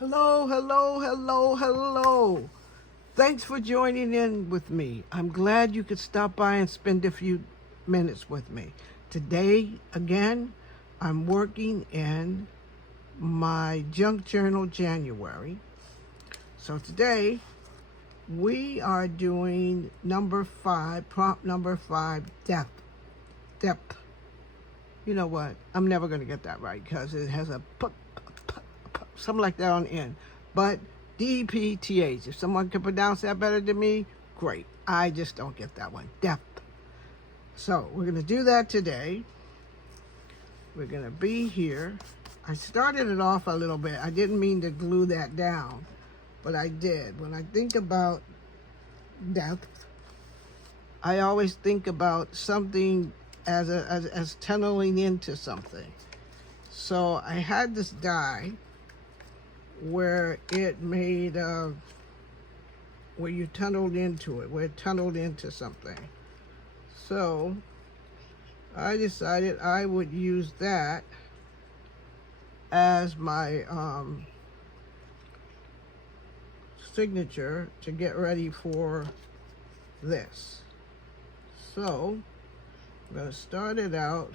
Hello, hello, hello, hello. Thanks for joining in with me. I'm glad you could stop by and spend a few minutes with me. Today, again, I'm working in my junk journal January. So today, we are doing number 5, prompt number 5, depth. Depth. You know what? I'm never going to get that right because it has a something like that on the end. But DPTH, if someone can pronounce that better than me, great. I just don't get that one. Depth. So we're going to do that today. We're going to be here. I started it off a little bit. I didn't mean to glue that down, but I did. When I think about depth, I always think about something as tunneling into something. So I had this die where it made where you tunneled into it, where it tunneled into something. So I decided I would use that as my signature to get ready for this. So I'm going to start it out.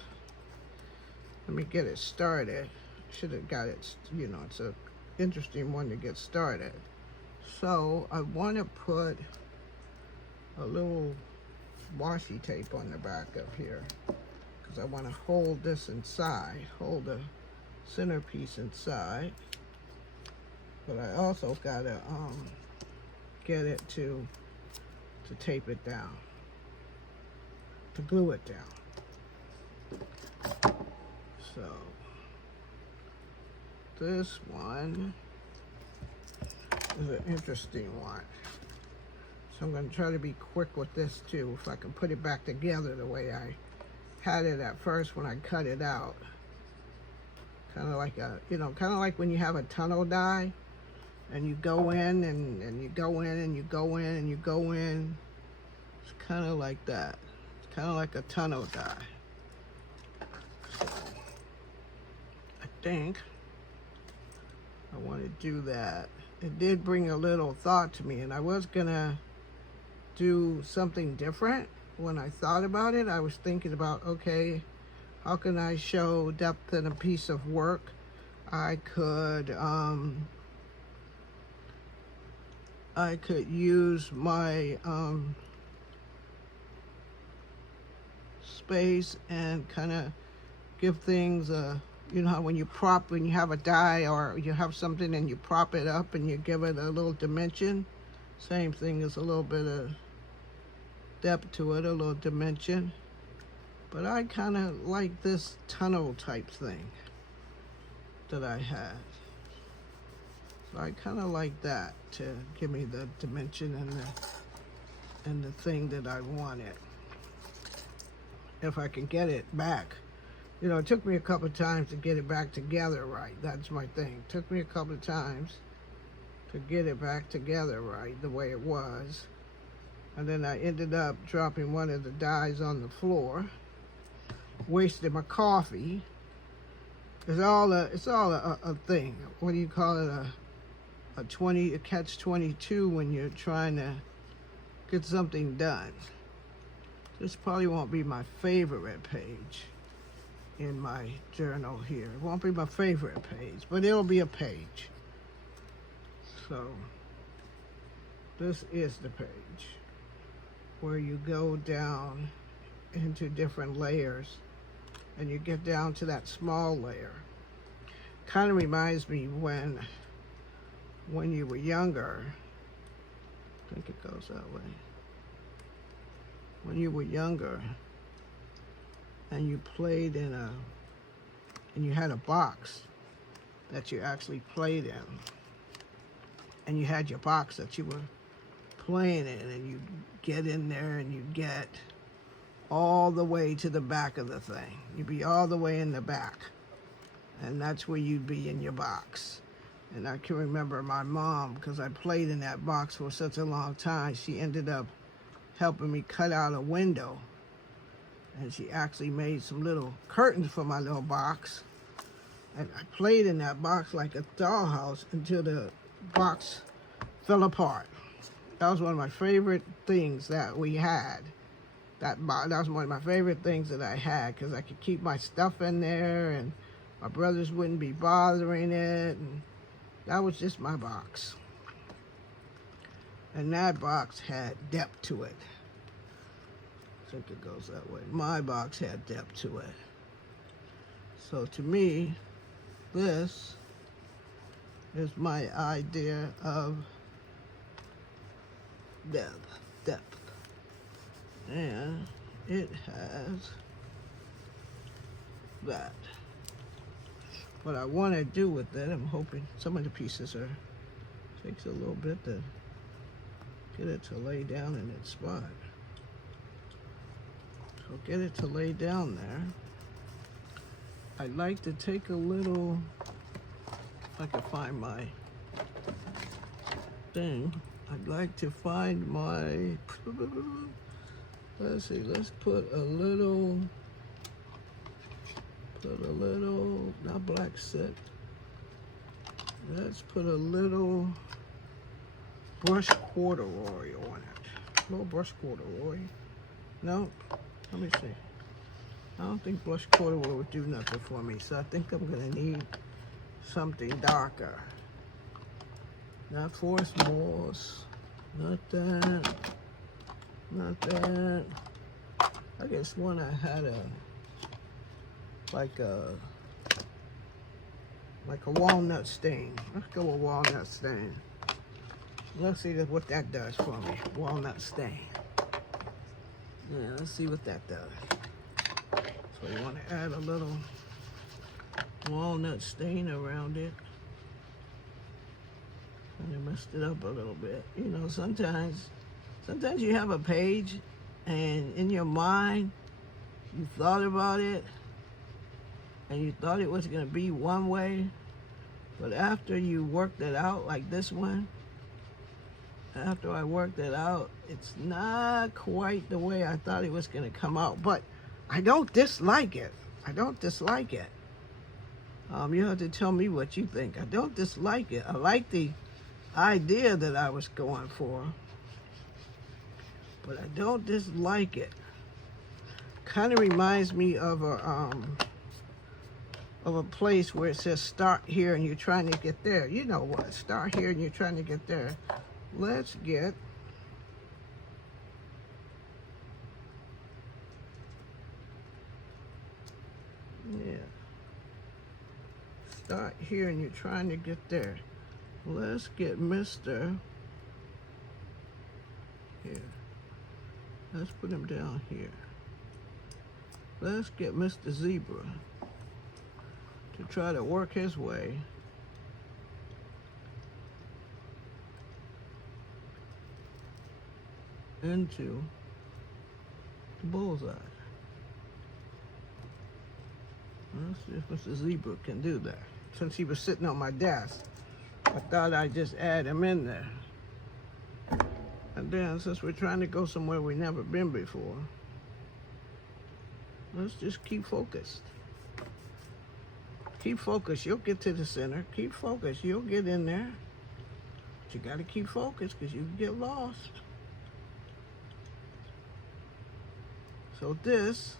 Let me get it started. Should have got it, it's a interesting one to get started. So I want to put a little washi tape on the back of here because I want to hold this inside, hold the centerpiece inside. But I also gotta get it to tape it down, to glue it down. So this one is an interesting one. So I'm going to try to be quick with this too, if I can put it back together the way I had it at first when I cut it out. Kind of like kind of like when you have a tunnel die and you go in and you go in and you go in and you go in. It's kind of like that. It's kind of like a tunnel die. So I think I want to do that. It did bring a little thought to me, and I was gonna do something different. When I thought about it, I was thinking about, okay, how can I show depth in a piece of work? I could use my space and kind of give things a, you know how when you have a die or you have something and you prop it up and you give it a little dimension, same thing as a little bit of depth to it, a little dimension. But I kind of like this tunnel type thing that I had. So I kind of like that to give me the dimension and the thing that I wanted. If I can get it back. You know, it took me a couple of times to get it back together right. That's my thing. It took me a couple of times to get it back together right, the way it was. And then I ended up dropping one of the dies on the floor. Wasted my coffee. It's all a thing. What do you call it? A catch-22 when you're trying to get something done. This probably won't be my favorite page in my journal here. It won't be my favorite page, but it'll be a page. So this is the page where you go down into different layers and you get down to that small layer. Kind of reminds me when you were younger. I think it goes that way. When you were younger and you played and you had a box that you actually played in, and you had your box that you were playing in, and you get in there and you get all the way to the back of the thing. You'd be all the way in the back, and that's where you'd be in your box. And I can remember my mom, because I played in that box for such a long time, she ended up helping me cut out a window. And she actually made some little curtains for my little box. And I played in that box like a dollhouse until the box fell apart. That was one of my favorite things that we had. That was one of my favorite things that I had, because I could keep my stuff in there and my brothers wouldn't be bothering it. And that was just my box. And that box had depth to it. I think it goes that way. My box had depth to it. So to me, this is my idea of depth. And it has that. What I want to do with it, I'm hoping some of the pieces takes a little bit to get it to lay down in its spot. So get it to lay down there. I'd like to take a little, if I can find my thing, I'd like to find my, let's see, let's put a little, not black soot. Let's put a little brush corduroy on it. A little brush corduroy. No, let me see. I don't think brush corduroy would do nothing for me, so I think I'm gonna need something darker. Not forest moss, not that, not that. I just one I had like a walnut stain. Let's go with walnut stain. Let's see what that does for me. Walnut stain. Yeah, let's see what that does. So you want to add a little walnut stain around it. And I messed it up a little bit. You know, sometimes you have a page and in your mind you thought about it and you thought it was going to be one way, but after you worked it out, like this one, after I worked it out, it's not quite the way I thought it was going to come out, but I don't dislike it. I don't dislike it. You have to tell me what you think. I don't dislike it. I like the idea that I was going for, but I don't dislike it. Kind of reminds me of a place where it says start here and you're trying to get there. You know what? Start here and you're trying to get there. Let's get start here and you're trying to get there. Let's get Mr. here. Let's put him down here. Let's get Mr. Zebra to try to work his way into the bullseye. Let's see if Mr. Zebra can do that. Since he was sitting on my desk, I thought I'd just add him in there. And then, since we're trying to go somewhere we've never been before, let's just keep focused. Keep focused. You'll get to the center. Keep focused. You'll get in there. But you got to keep focused because you can get lost. So this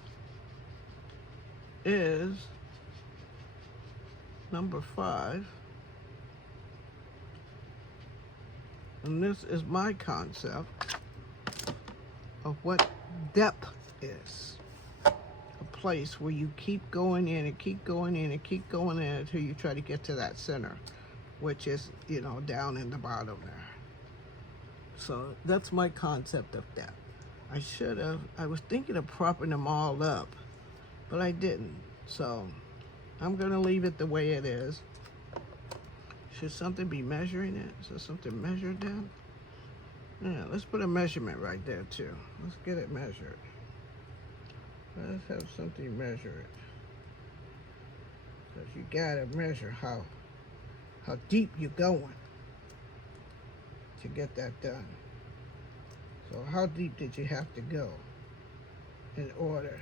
is number 5. And this is my concept of what depth is. A place where you keep going in and keep going in and keep going in until you try to get to that center, which is, you know, down in the bottom there. So that's my concept of depth. I was thinking of propping them all up, but I didn't. So I'm gonna leave it the way it is. Should something be measuring it? Is there something measured down? Yeah, let's put a measurement right there too. Let's get it measured. Let's have something measure it. Because you gotta measure how deep you're going to get that done. So how deep did you have to go in order?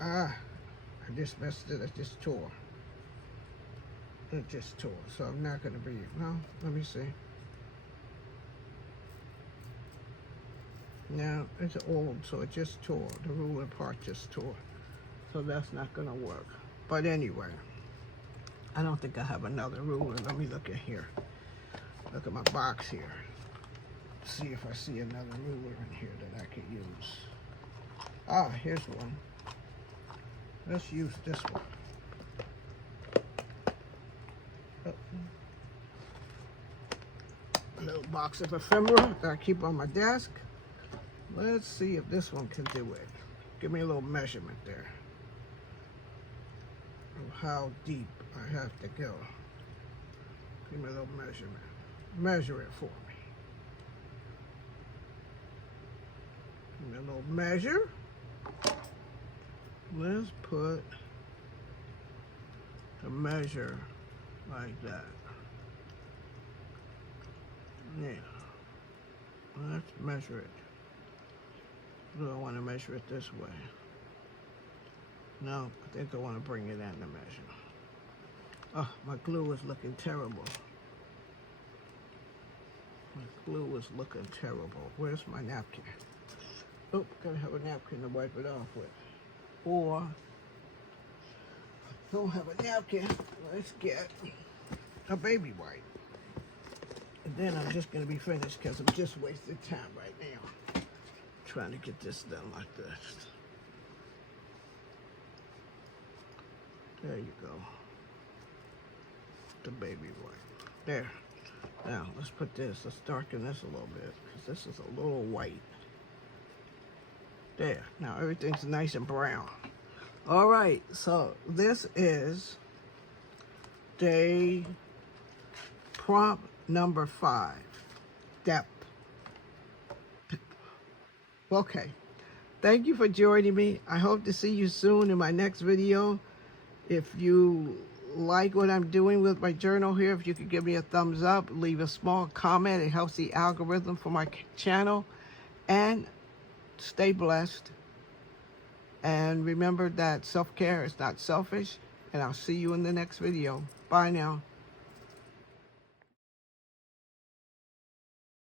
I I just messed it. I just tore. It just tore. So I'm not going to be, well, let me see. Now, it's old, so it just tore. The ruler part just tore. So that's not going to work. But anyway, I don't think I have another ruler. Let me look at here. Look at my box here. See if I see another ruler in here that I could use. Ah, here's one. Let's use this one. Oh. A little box of ephemera that I keep on my desk. Let's see if this one can do it. Give me a little measurement there of how deep I have to go. Give me a little measurement. Measure it for me. Give me a little measure. Let's put the measure like that. Yeah. Let's measure it. Do I want to measure it this way? No, I think I want to bring it in to measure. Oh, my glue is looking terrible. My glue is looking terrible. Where's my napkin? Oh, gotta have a napkin to wipe it off with. Or, don't have a napkin, let's get a baby wipe. And then I'm just gonna be finished because I'm just wasting time right now. Trying to get this done like this. There you go. The baby wipe. There. Now, let's put this, let's darken this a little bit because this is a little white. There. Now everything's nice and brown. All right, so this is day prompt number 5. Depth. Okay. Thank you for joining me. I hope to see you soon in my next video. If you like what I'm doing with my journal here, if you could give me a thumbs up, leave a small comment. It helps the algorithm for my channel. And stay blessed. And remember that self-care is not selfish. And I'll see you in the next video. Bye now.